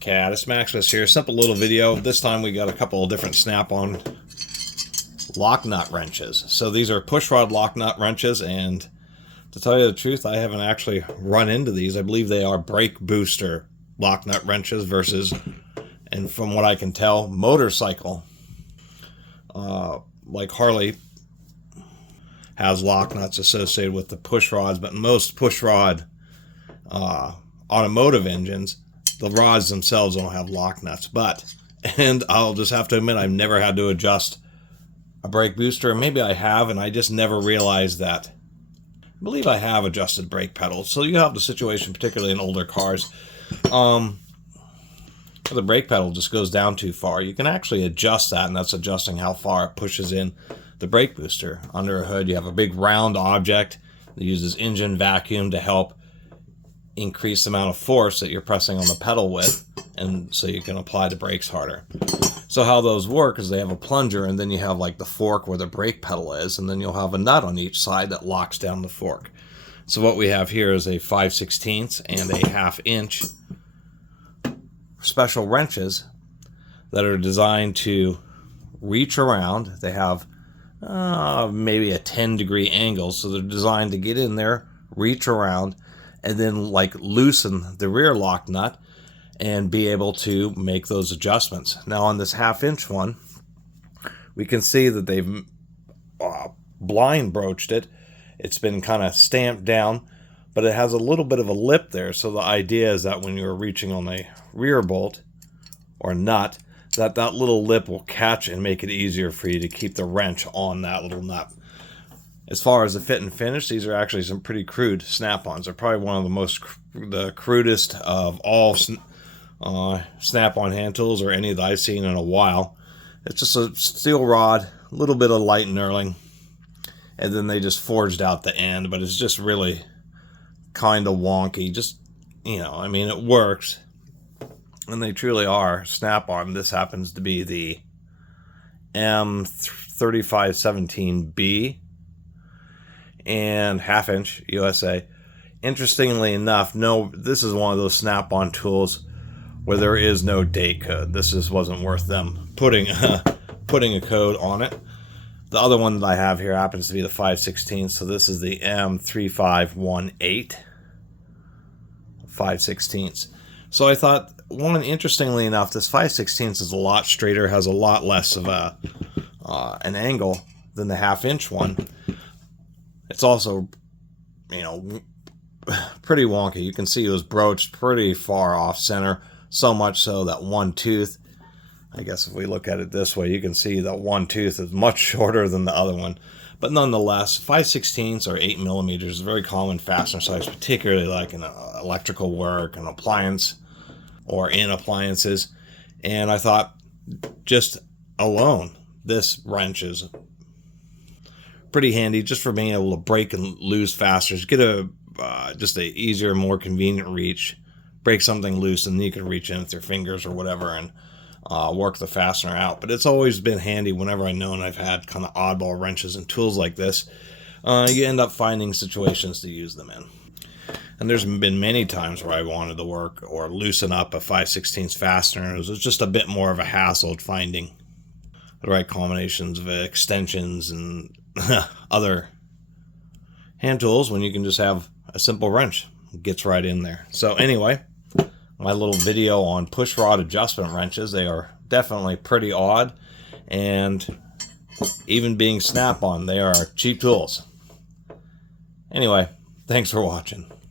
Catus, Maximus here. Simple little video. This time we got a couple of different snap-on lock nut wrenches. So these are push rod lock nut wrenches, and to tell you the truth, I haven't actually run into these. I believe they are brake booster lock nut wrenches versus, and from what I can tell, motorcycle. Like Harley has lock nuts associated with the push rods, but most push rod automotive engines, the rods themselves don't have lock nuts. And I'll just have to admit, I've never had to adjust a brake booster. Maybe I have, and I just never realized that. I believe I have adjusted brake pedals. So you have the situation, particularly in older cars, the brake pedal just goes down too far. You can actually adjust that, and that's adjusting how far it pushes in the brake booster. Under a hood, you have a big round object that uses engine vacuum to help increase the amount of force that you're pressing on the pedal with, and so you can apply the brakes harder. So how those work is they have a plunger, and then you have like the fork where the brake pedal is, and then you'll have a nut on each side that locks down the fork. So what we have here is a 5/16 and a 1/2 inch special wrenches that are designed to reach around. They have maybe a 10-degree angle, so they're designed to get in there, reach around, and then like loosen the rear lock nut and be able to make those adjustments. Now on this 1/2 inch one, we can see that they've blind broached it. It's been kind of stamped down, but it has a little bit of a lip there. So the idea is that when you're reaching on a rear bolt or nut, that little lip will catch and make it easier for you to keep the wrench on that little nut. As far as the fit and finish, these are actually some pretty crude snap-ons. They're probably one of the crudest of all snap-on hand tools, or any that I've seen in a while. It's just a steel rod, a little bit of light knurling, and then they just forged out the end, but it's just really kind of wonky. Just, I mean, it works, and they truly are snap-on. This happens to be the M3517B and 1/2 inch USA. Interestingly enough, this is one of those snap-on tools where there is no date code. This just wasn't worth them putting a code on it. The other one that I have here happens to be the 5/16, so this is the M3518 5/16. So I thought, interestingly enough, this 5/16 is a lot straighter, has a lot less of an angle than the 1/2 inch one. It's also, pretty wonky. You can see it was broached pretty far off center, so much so that one tooth, I guess if we look at it this way, you can see that one tooth is much shorter than the other one. But nonetheless, 5/16 or 8 millimeters is a very common fastener size, particularly like in electrical work and appliance or in appliances. And I thought, just alone, this wrench is pretty handy just for being able to break and loose faster. Get just a easier, more convenient reach. Break something loose, and then you can reach in with your fingers or whatever and work the fastener out. But it's always been handy whenever I've known I've had kind of oddball wrenches and tools like this. You end up finding situations to use them in. And there's been many times where I wanted to work or loosen up a 5/16 fastener. It was just a bit more of a hassle finding the right combinations of extensions and other hand tools when you can just have a simple wrench. It gets right in there. So anyway, my little video on push rod adjustment wrenches. They are definitely pretty odd, and even being snap-on, they are cheap tools. Anyway, thanks for watching.